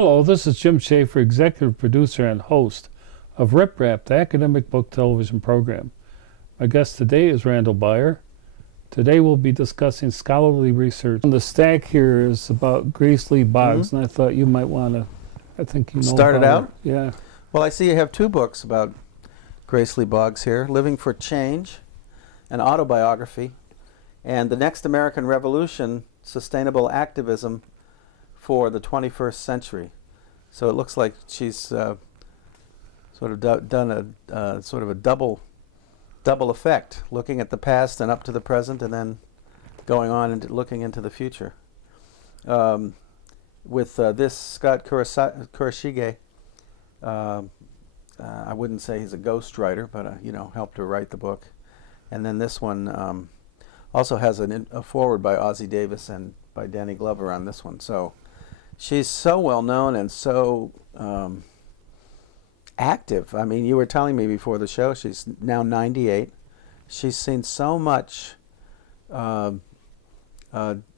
Hello, this is Jim Schaefer, executive producer and host of Rip Rap, the academic book television program. My guest today is Randal Baier. Today we'll be discussing scholarly research. The stack here is about Grace Lee Boggs, and I thought you might want to, I think you know Start it about out? her. Yeah. Well, I see you have two books about Grace Lee Boggs here, Living for Change, an autobiography, and The Next American Revolution, Sustainable Activism for the 21st Century. So it looks like she's sort of done a sort of a double effect, looking at the past and up to the present, and then going on and looking into the future. With this Scott Kurashige, I wouldn't say he's a ghostwriter, but you know, helped her write the book. And then this one also has a foreword by Ossie Davis and by Danny Glover on this one. So she's so well known and so active. I mean, you were telling me before the show, she's now 98. She's seen so much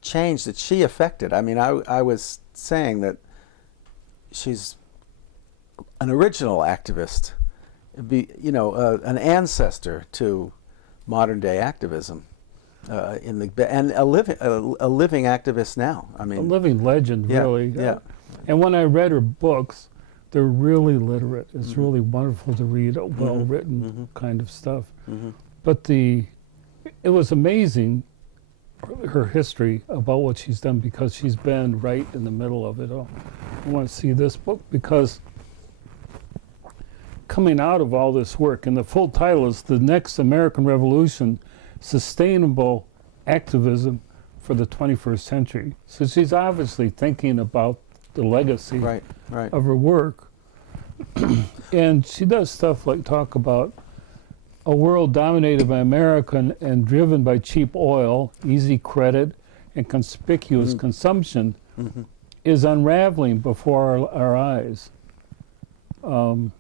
change that she affected. I mean, I was saying that she's an original activist, an ancestor to modern day activism, and a living activist now. I mean, A living legend, yeah, really. yeah. And when I read her books, they're really literate. It's really wonderful to read, well-written kind of stuff. But it was amazing, her history about what she's done, because she's been right in the middle of it all. I want to see this book because coming out of all this work, and the full title is The Next American Revolution, Sustainable Activism for the 21st Century. So she's obviously thinking about the legacy Right. of her work. And she does stuff like talk about a world dominated by America and driven by cheap oil, easy credit, and conspicuous consumption is unraveling before our eyes. And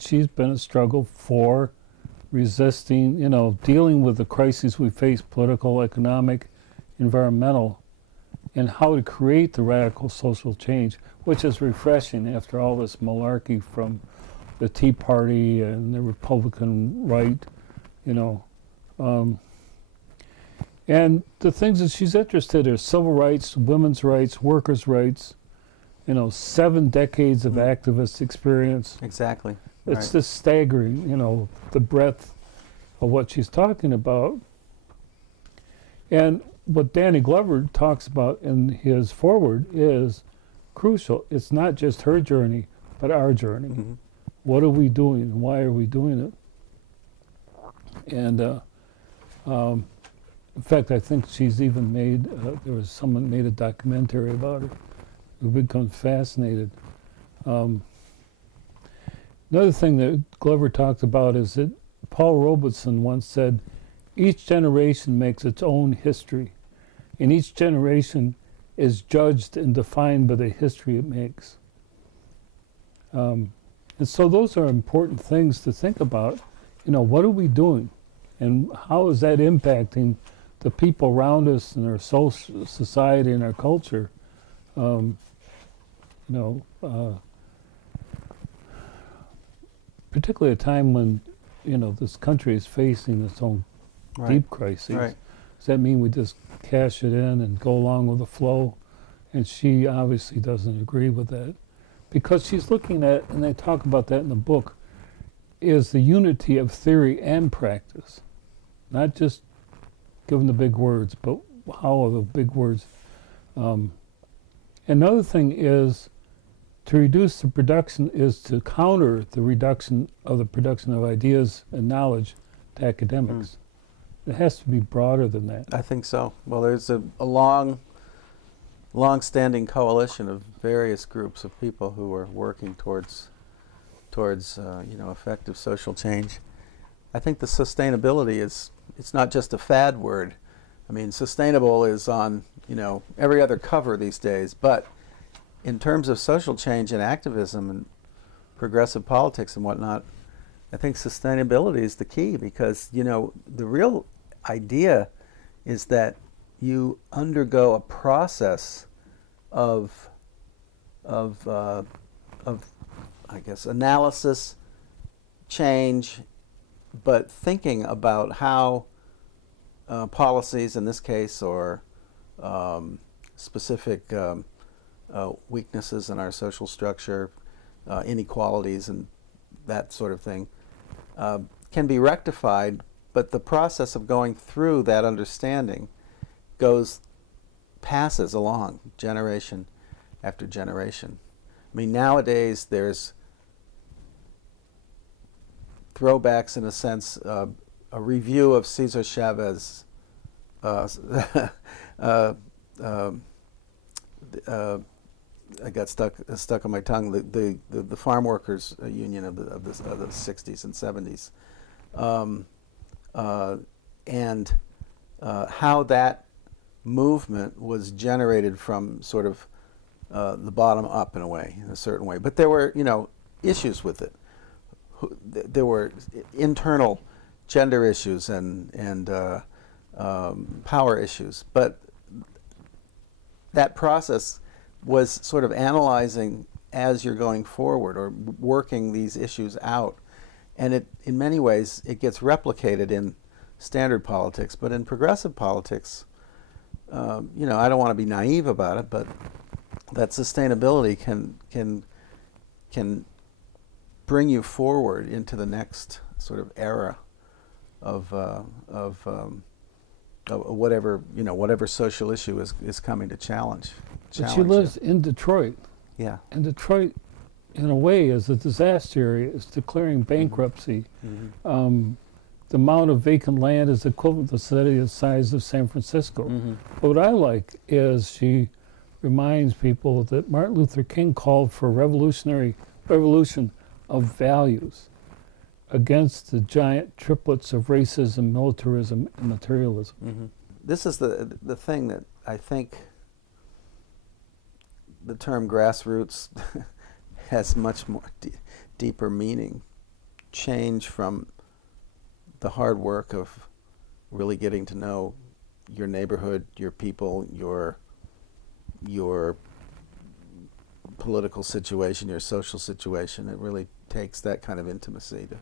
she's been a struggle for resisting, dealing with the crises we face, political, economic, environmental, and how to create the radical social change, which is refreshing after all this malarkey from the Tea Party and the Republican right, and the things that she's interested in are civil rights, women's rights, workers' rights, 7 decades of activist experience. Exactly. It's just staggering, the breadth of what she's talking about. And what Danny Glover talks about in his foreword is crucial. It's not just her journey, but our journey. What are we doing, and why are we doing it? And in fact, I think she's even made, there was someone made a documentary about her who become fascinated. Another thing that Glover talked about is that Paul Robeson once said, each generation makes its own history, and each generation is judged and defined by the history it makes. And so those are important things to think about. What are we doing? And how is that impacting the people around us and our social society and our culture? Particularly a time when, this country is facing its own deep crises. Does that mean we just cash it in and go along with the flow? And she obviously doesn't agree with that. Because she's looking at, and they talk about that in the book, is the unity of theory and practice. Not just giving the big words, but how are the big words. Another thing is to reduce the production is to counter the reduction of the production of ideas and knowledge to academics. It has to be broader than that. I think so. Well, there's a long-standing coalition of various groups of people who are working towards effective social change. I think the sustainability it's not just a fad word. I mean, sustainable is on every other cover these days, but in terms of social change and activism and progressive politics and whatnot, I think sustainability is the key, because the real idea is that you undergo a process of of I guess analysis, change, but thinking about how policies in this case, or specific weaknesses in our social structure, inequalities and that sort of thing, can be rectified, but the process of going through that understanding passes along generation after generation. I mean, nowadays there's throwbacks, in a sense, a review of Cesar Chavez, I got stuck on my tongue. The farm workers union of the 60s and 70s, and how that movement was generated from sort of the bottom up, in a way, in a certain way. But there were, issues with it. There were internal gender issues and power issues. But that process was sort of analyzing as you're going forward, or working these issues out. And it, in many ways, it gets replicated in standard politics. But in progressive politics, I don't want to be naive about it, but that sustainability can bring you forward into the next sort of era of whatever social issue is coming to challenge. But she lives in Detroit. Yeah. And Detroit, in a way, is a disaster area. It's declaring bankruptcy. Mm-hmm. The amount of vacant land is equivalent to the city the size of San Francisco. Mm-hmm. But what I like is she reminds people that Martin Luther King called for a revolution of values against the giant triplets of racism, militarism, and materialism. Mm-hmm. This is the thing that I think the term grassroots has much more deeper meaning. Change from the hard work of really getting to know your neighborhood, your people, your political situation, your social situation. It really takes that kind of intimacy to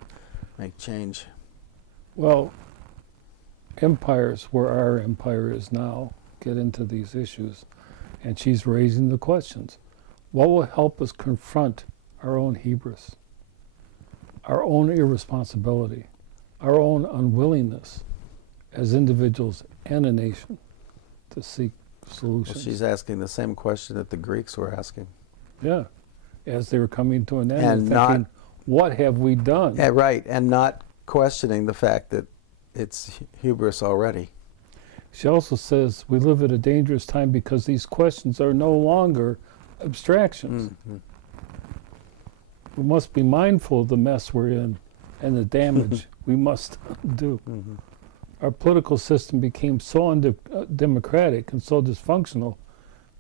make change. Well, empires, where our empire is now, get into these issues, and she's raising the questions. What will help us confront our own hubris, our own irresponsibility, our own unwillingness as individuals and a nation to seek solutions? Well, she's asking the same question that the Greeks were asking. Yeah, as they were coming to an end And and not, thinking, what have we done? Yeah, right, and not questioning the fact that it's hubris already. She also says we live at a dangerous time because these questions are no longer abstractions. Mm-hmm. We must be mindful of the mess we're in and the damage we must do. Mm-hmm. Our political system became so undemocratic and so dysfunctional.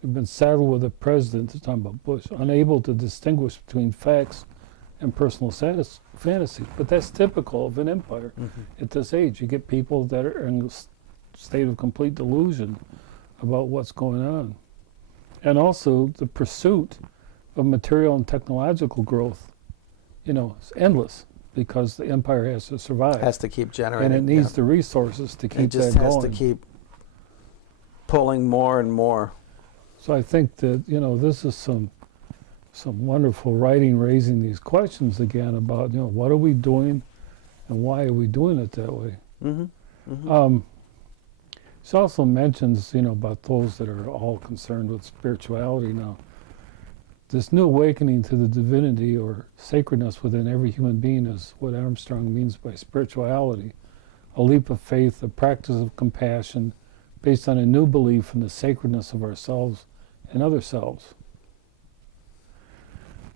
We've been saddled with a president, talking about Bush, unable to distinguish between facts and personal fantasies. But that's typical of an empire. Mm-hmm. At this age. You get people that are in a state of complete delusion about what's going on. And also the pursuit of material and technological growth, it's endless, because the empire has to survive. Has to keep generating. And it needs the resources to keep it just that going. has to keep pulling more and more. So I think that, this is some wonderful writing raising these questions again about, what are we doing and why are we doing it that way? Mm-hmm. Mm-hmm. She also mentions, about those that are all concerned with spirituality now. This new awakening to the divinity or sacredness within every human being is what Armstrong means by spirituality, a leap of faith, a practice of compassion based on a new belief in the sacredness of ourselves and other selves.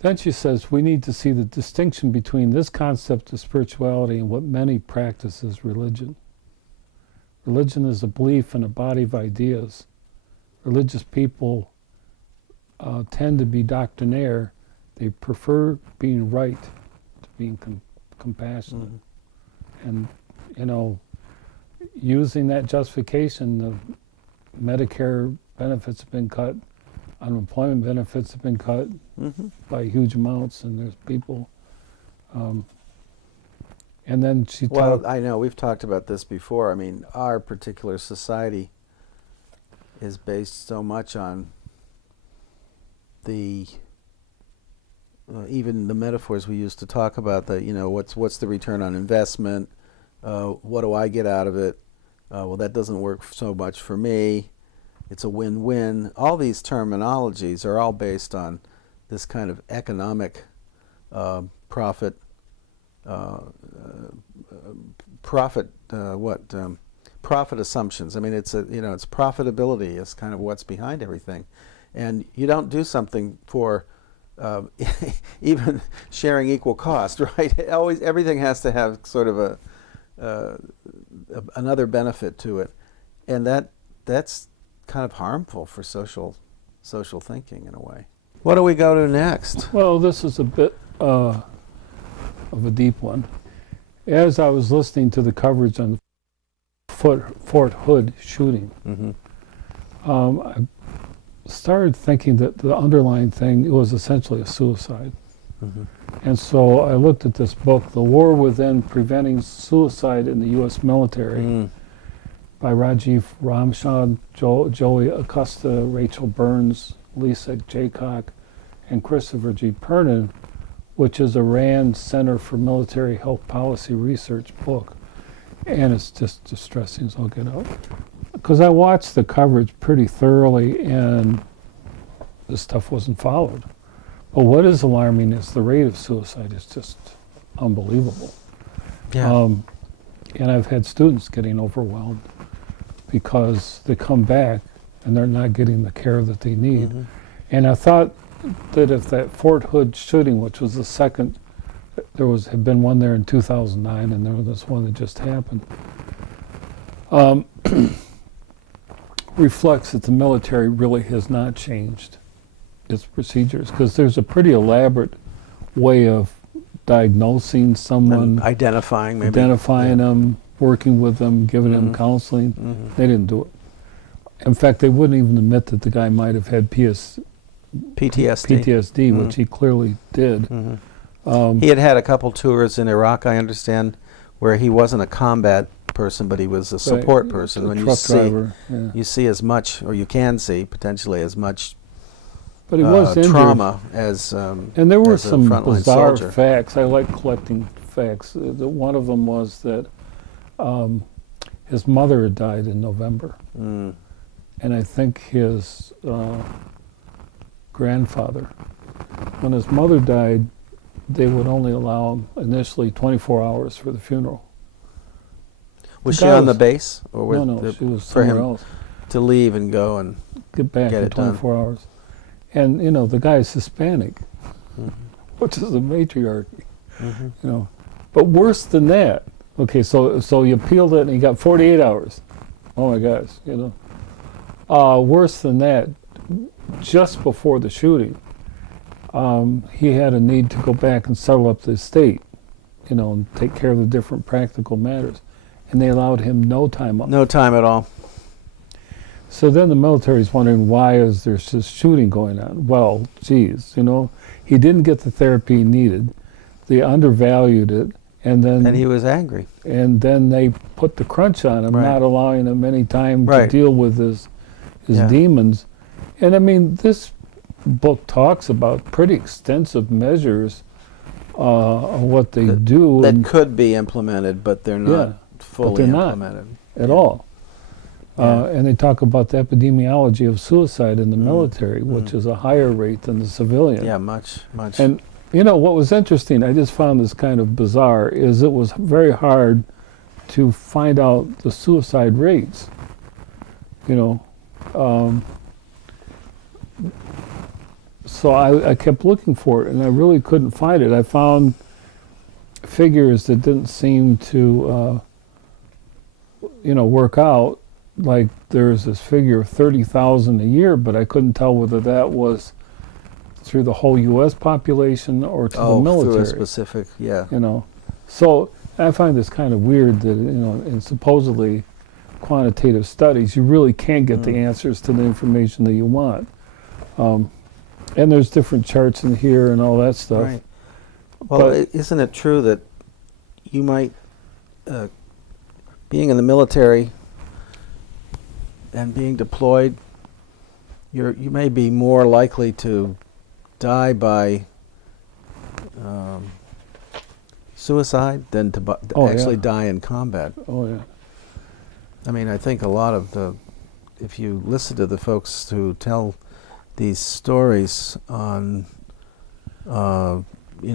Then she says we need to see the distinction between this concept of spirituality and what many practice as religion. Religion is a belief in a body of ideas. Religious people tend to be doctrinaire. They prefer being right to being compassionate. Mm-hmm. And, using that justification, the Medicare benefits have been cut, unemployment benefits have been cut by huge amounts, and there's people. And then she Well, talked. I know we've talked about this before. I mean, our particular society is based so much on the even the metaphors we used to talk about. That what's the return on investment? What do I get out of it? Well, that doesn't work so much for me. It's a win-win. All these terminologies are all based on this kind of economic profit. Profit assumptions. I mean, it's profitability is kind of what's behind everything, and you don't do something for even sharing equal cost, right? Everything has to have sort of another benefit to it, and that's kind of harmful for social thinking in a way. What do we go to next? Well, this is a bit of a deep one. As I was listening to the coverage on the Fort Hood shooting, I started thinking that the underlying thing, it was essentially a suicide. And so I looked at this book, The War Within: Preventing Suicide in the U.S. Military, by Rajiv Ramchand, Joey Acosta, Rachel Burns, Lisa Jaycock, and Christopher G. Pernin, which is a RAND Center for Military Health Policy Research book. And it's just distressing as all get out. Because I watched the coverage pretty thoroughly, and this stuff wasn't followed. But what is alarming is the rate of suicide is just unbelievable. Yeah. And I've had students getting overwhelmed because they come back and they're not getting the care that they need. And I thought that if that Fort Hood shooting, which was the second, had been one there in 2009, and there was this one that just happened, reflects that the military really has not changed its procedures, because there's a pretty elaborate way of diagnosing someone, And identifying them, working with them, giving them counseling. They didn't do it. In fact, they wouldn't even admit that the guy might have had PTSD, which he clearly did. He had a couple tours in Iraq, I understand, where he wasn't a combat person, but he was a support person. When truck driver, yeah. you see as much, or you can see potentially as much but he was injured. Trauma as and there were some bizarre soldier. facts. I like collecting facts. One of them was that his mother had died in November, and I think his grandfather, when his mother died, they would only allow him initially 24 hours for the funeral. Was she on the base, or no, she was for somewhere him else. To leave and go and Get back in 24 hours. And the guy's Hispanic, which is a matriarchy. But worse than that. Okay, so you appealed it and you got 48 hours. Oh my gosh, worse than that, just before the shooting, he had a need to go back and settle up the estate, and take care of the different practical matters. And they allowed him no time off. No time at all. So then the military's wondering, why is there this shooting going on? Well, geez, he didn't get the therapy he needed. They undervalued it. And he was angry. And then they put the crunch on him, not allowing him any time to deal with his demons. And I mean, this book talks about pretty extensive measures of what they do. That could be implemented, but they're not fully implemented. At all. And they talk about the epidemiology of suicide in the military, which is a higher rate than the civilian. Yeah, much. And what was interesting, I just found this kind of bizarre, is it was very hard to find out the suicide rates. So I kept looking for it, and I really couldn't find it. I found figures that didn't seem to, work out. Like there's this figure of 30,000 a year, but I couldn't tell whether that was through the whole U.S. population or to the military. Through a specific, So I find this kind of weird that, in supposedly quantitative studies, you really can't get the answers to the information that you want. And there's different charts in here and all that stuff. Right. Well, isn't it true that you might, being in the military and being deployed, you may be more likely to die by suicide than to actually die in combat. Oh, yeah. I mean, I think a lot of if you listen to the folks who tell these stories on,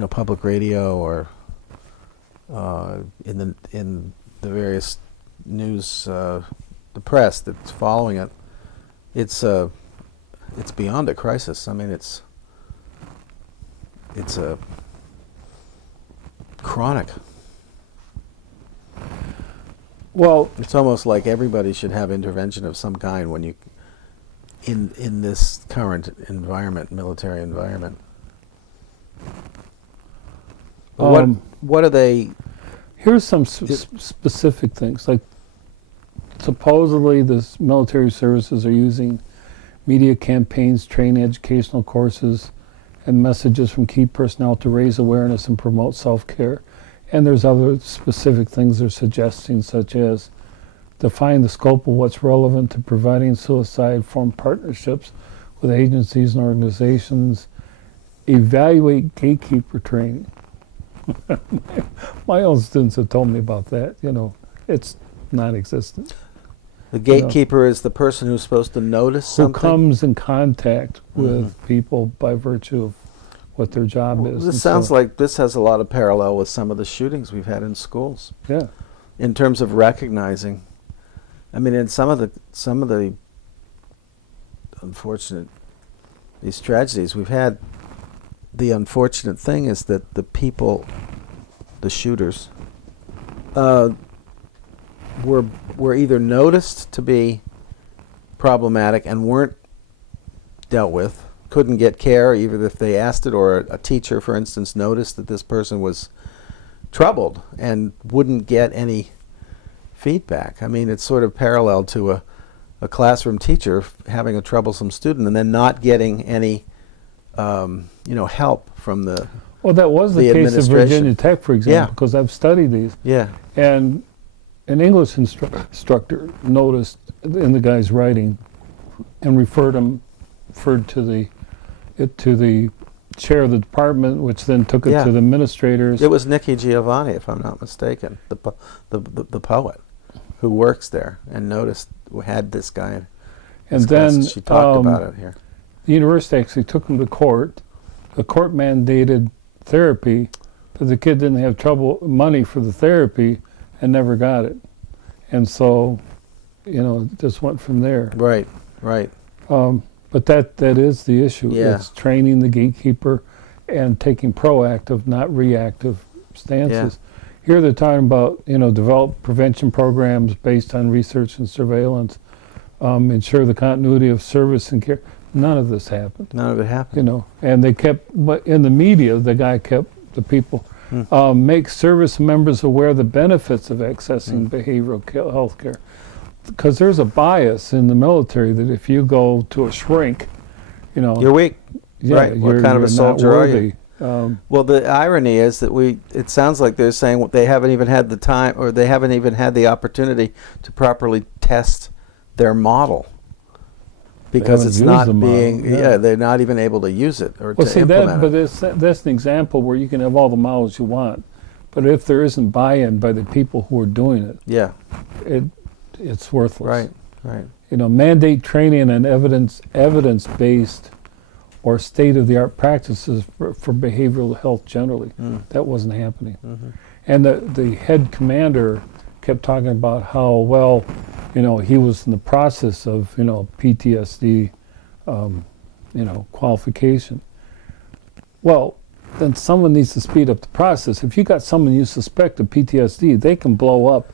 public radio or in the various news, the press that's following it, it's beyond a crisis. I mean, it's a chronic. Well, it's almost like everybody should have intervention of some kind when you in this current environment, military environment. What are they? Here's some specific things. Like, supposedly, the military services are using media campaigns, training, educational courses, and messages from key personnel to raise awareness and promote self-care. And there's other specific things they're suggesting, such as define the scope of what's relevant to preventing suicide, form partnerships with agencies and organizations, evaluate gatekeeper training. My own students have told me about that. It's non-existent. The gatekeeper is the person who's supposed to notice something? Who comes in contact with people by virtue of what their job is. This sounds like this has a lot of parallel with some of the shootings we've had in schools. Yeah. In terms of recognizing, I mean, in some of the unfortunate, these tragedies we've had, the unfortunate thing is that the people, the shooters, were either noticed to be problematic and weren't dealt with, couldn't get care even if they asked it, or a teacher, for instance, noticed that this person was troubled and wouldn't get any feedback. I mean, it's sort of parallel to a classroom teacher having a troublesome student and then not getting any help from the Well, that was the case of Virginia Tech, for example, because I've studied these. Yeah. And an English instructor noticed in the guy's writing and referred to the chair of the department, which then took it to the administrators. It was Nikki Giovanni, if I'm not mistaken, the poet who works there, and noticed had this guy. And then she talked about it here. The university actually took him to court. The court mandated therapy, but the kid didn't have money for the therapy and never got it. And so, it just went from there. Right, right. But that is the issue. Yeah. It's training the gatekeeper and taking proactive, not reactive stances. Yeah. Here they're talking about, develop prevention programs based on research and surveillance, ensure the continuity of service and care. None of this happened. None of it happened. And they kept, in the media, the guy kept the people, make service members aware of the benefits of accessing behavioral health care. Because there's a bias in the military that if you go to a shrink, you're weak. Yeah, right. What kind of a soldier are you? Well, the irony is that it sounds like they're saying they haven't even had the time, or they haven't even had the opportunity to properly test their model. Because it's not being, they're not even able to use it or to implement it. That's an example where you can have all the models you want, but if there isn't buy-in by the people who are doing it, it's worthless. Right. Mandate training and evidence-based or state-of-the-art practices for behavioral health generally. That wasn't happening. And the head commander kept talking about how he was in the process of PTSD qualification. Well, then someone needs to speed up the process. If you got someone you suspect of PTSD, they can blow up.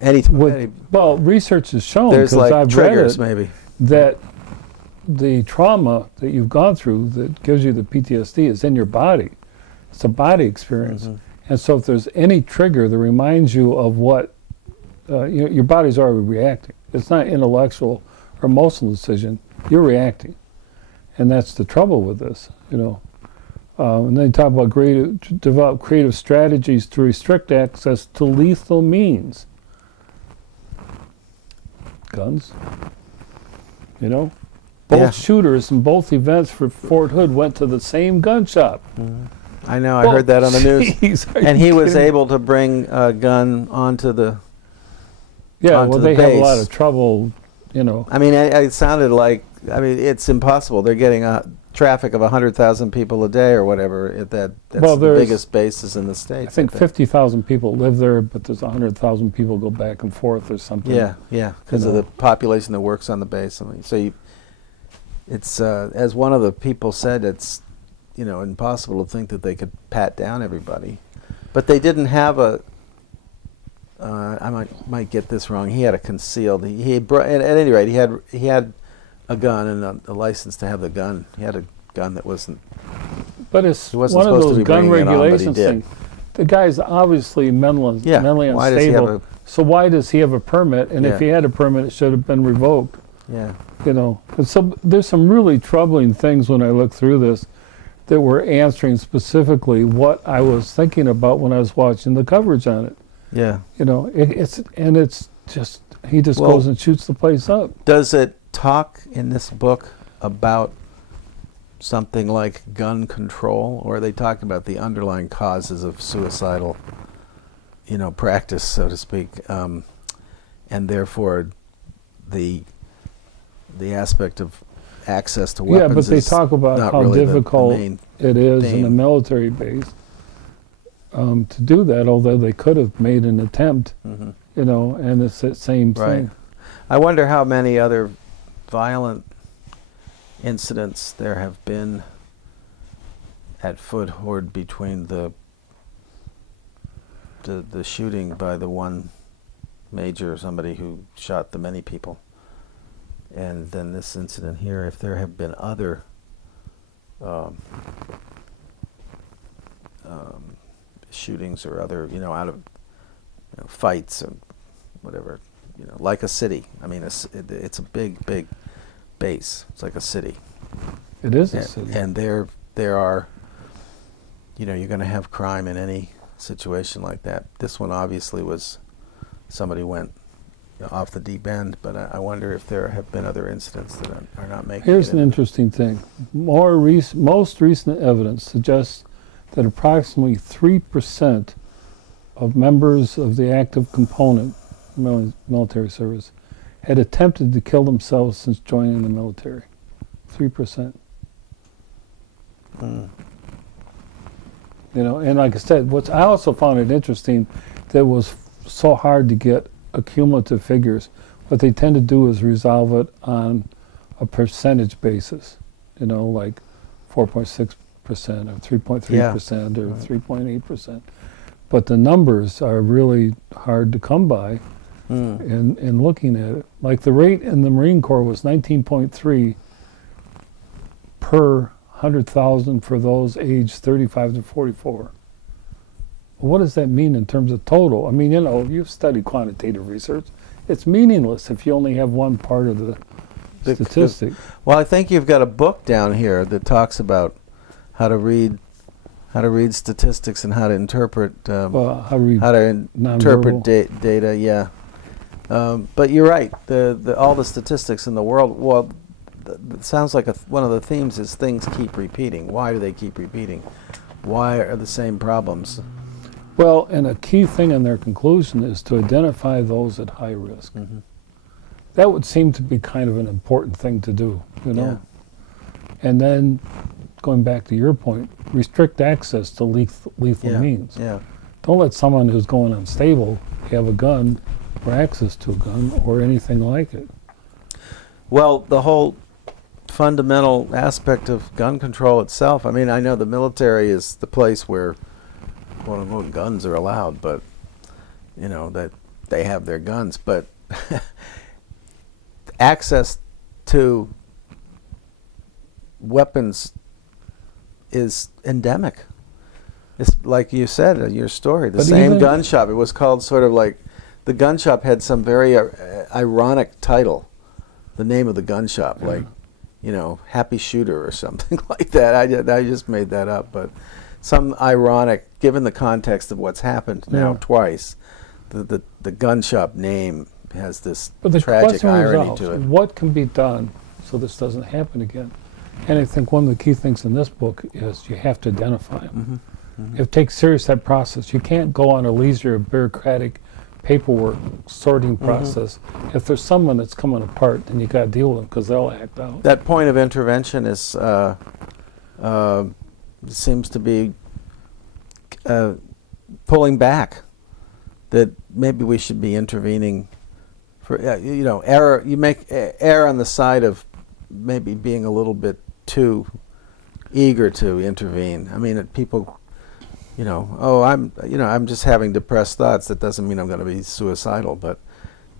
Well, research has shown, there's like I've triggers read it, maybe, that the trauma that you've gone through that gives you the PTSD is in your body. It's a body experience. And so if there's any trigger that reminds you of what, your body's already reacting. It's not intellectual or emotional decision. You're reacting. And that's the trouble with this, you know. And they talk about develop creative strategies to restrict access to lethal means. Guns, you know. Both shooters in both events for Fort Hood went to the same gun shop. I know, I heard that on the news. Geez, and he was able to bring a gun onto the well, they have a lot base. of trouble, you know. I mean, it sounded like, I mean, it's impossible. They're getting a traffic of 100,000 people a day or whatever. That's the biggest bases in the States. I think 50,000 people live there, but there's 100,000 people go back and forth or something. Yeah, because of the population that works on the base. I mean, so it's, as one of the people said, it's, you know, impossible to think that they could pat down everybody. But they didn't have a, I might get this wrong. He had a concealed. At any rate, he had a gun and a license to have the gun. He had a gun that wasn't. But it's one of those gun regulations things. The guy's obviously mentally unstable. So why does he have a permit? And if he had a permit, it should have been revoked. Yeah. You know. And so there's some really troubling things when I look through this that were answering specifically what I was thinking about when I was watching the coverage on it. Yeah. You know, it's just he just goes and shoots the place up. Does it talk in this book about something like gun control, or are they talking about the underlying causes of suicidal, you know, practice, so to speak, and therefore the aspect of access to weapons? Yeah, but they talk about how really difficult it is in a military base to do that, although they could have made an attempt, you know, and it's that same thing. I wonder how many other violent incidents there have been at Fort Hood between the shooting by the one major, somebody who shot the many people, and then this incident here. If there have been other shootings or other, you know, out of fights or whatever, you know, like a city. I mean, it's a big base. It's like a city. It is a city. And there are, you know, you're going to have crime in any situation like that. This one obviously was somebody went off the deep end, but I wonder if there have been other incidents that are not making Here's an interesting thing. Most recent evidence suggests that approximately 3% of members of the active component military service had attempted to kill themselves since joining the military. 3%. You know, and like I said, I also found it interesting that it was so hard to get cumulative figures. What they tend to do is resolve it on a percentage basis, you know, like 4.6% or 3.3% or 3.8%. But the numbers are really hard to come by in looking at it. Like the rate in the Marine Corps was 19.3 per 100,000 for those aged 35 to 44. Well, what does that mean in terms of total? I mean, you know, you've studied quantitative research. It's meaningless if you only have one part of the statistic. Well, I think you've got a book down here that talks about how to read statistics and how to interpret interpret data. Yeah, but you're right. All the statistics in the world. Well, it sounds like one of the themes is things keep repeating. Why do they keep repeating? Why are the same problems? Well, and a key thing in their conclusion is to identify those at high risk. That would seem to be kind of an important thing to do, you know. And then, going back to your point, restrict access to lethal means. Don't let someone who's going unstable have a gun or access to a gun or anything like it. Well, the whole fundamental aspect of gun control itself, I mean, I know the military is the place where quote-unquote guns are allowed, but, you know, that they have their guns. But access to weapons is endemic. It's like you said in your story, the same gun shop. It was called sort of like, the gun shop had some very ironic title, the name of the gun shop, like you know, happy shooter or something like that. I just made that up, but some ironic, given the context of what's happened now twice, the gun shop name has this tragic irony to it. What can be done so this doesn't happen again? And I think one of the key things in this book is you have to identify them. It takes serious that process. You can't go on a leisure bureaucratic paperwork sorting process. If there's someone that's coming apart, then you got to deal with them because they'll act out. That point of intervention is seems to be pulling back. That maybe we should be intervening for you know, error. You make err on the side of maybe being a little bit too eager to intervene. I mean, people, you know, oh, I'm just having depressed thoughts. That doesn't mean I'm going to be suicidal, but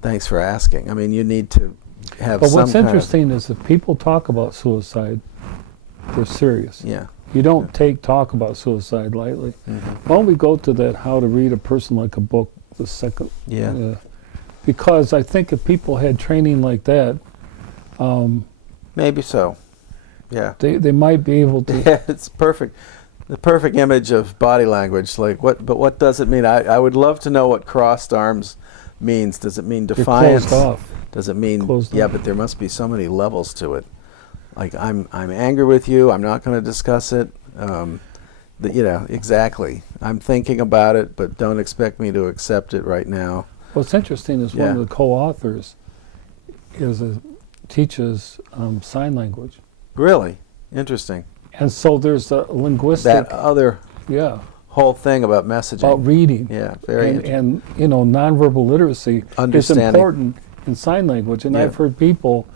thanks for asking. I mean, you need to have some. But what's interesting is if people talk about suicide, they're serious. Yeah. You don't take talk about suicide lightly. Why don't we go to that How to Read a Person Like a Book, the second? Yeah. Because I think if people had training like that, maybe so. Yeah. They might be able to. Yeah, it's perfect. The perfect image of body language. Like what? But what does it mean? I would love to know what crossed arms means. Does it mean defiance? You're closed off. Does it mean? Closed yeah, off. but there must be so many levels to it. Like I'm angry with you. I'm not going to discuss it. You know, exactly. I'm thinking about it, but don't expect me to accept it right now. What's interesting is one of the co-authors teaches sign language. Really interesting. And so there's a linguistic. That other whole thing about messaging. About reading. Yeah, very interesting. And you know, nonverbal literacy is important in sign language. And I've heard people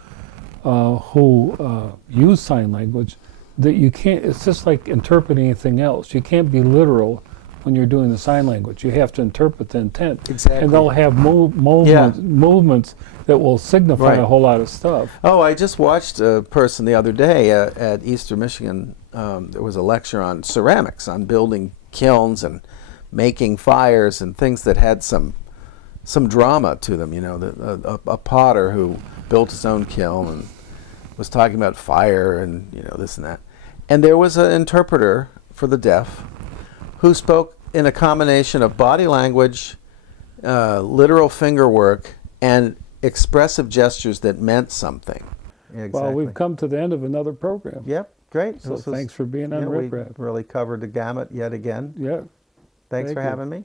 who use sign language that you can't, it's just like interpreting anything else. You can't be literal when you're doing the sign language. You have to interpret the intent. Exactly. And they'll have movements that will signify a whole lot of stuff. Oh, I just watched a person the other day at Eastern Michigan. There was a lecture on ceramics, on building kilns and making fires and things that had some drama to them. You know, a potter who built his own kiln and was talking about fire and, you know, this and that. And there was an interpreter for the deaf who spoke in a combination of body language, literal finger work, and expressive gestures that meant something. Yeah, exactly. Well, we've come to the end of another program. Yep, great. So thanks for being on Rip Rap. We really covered the gamut yet again. Yeah. Thanks for having me.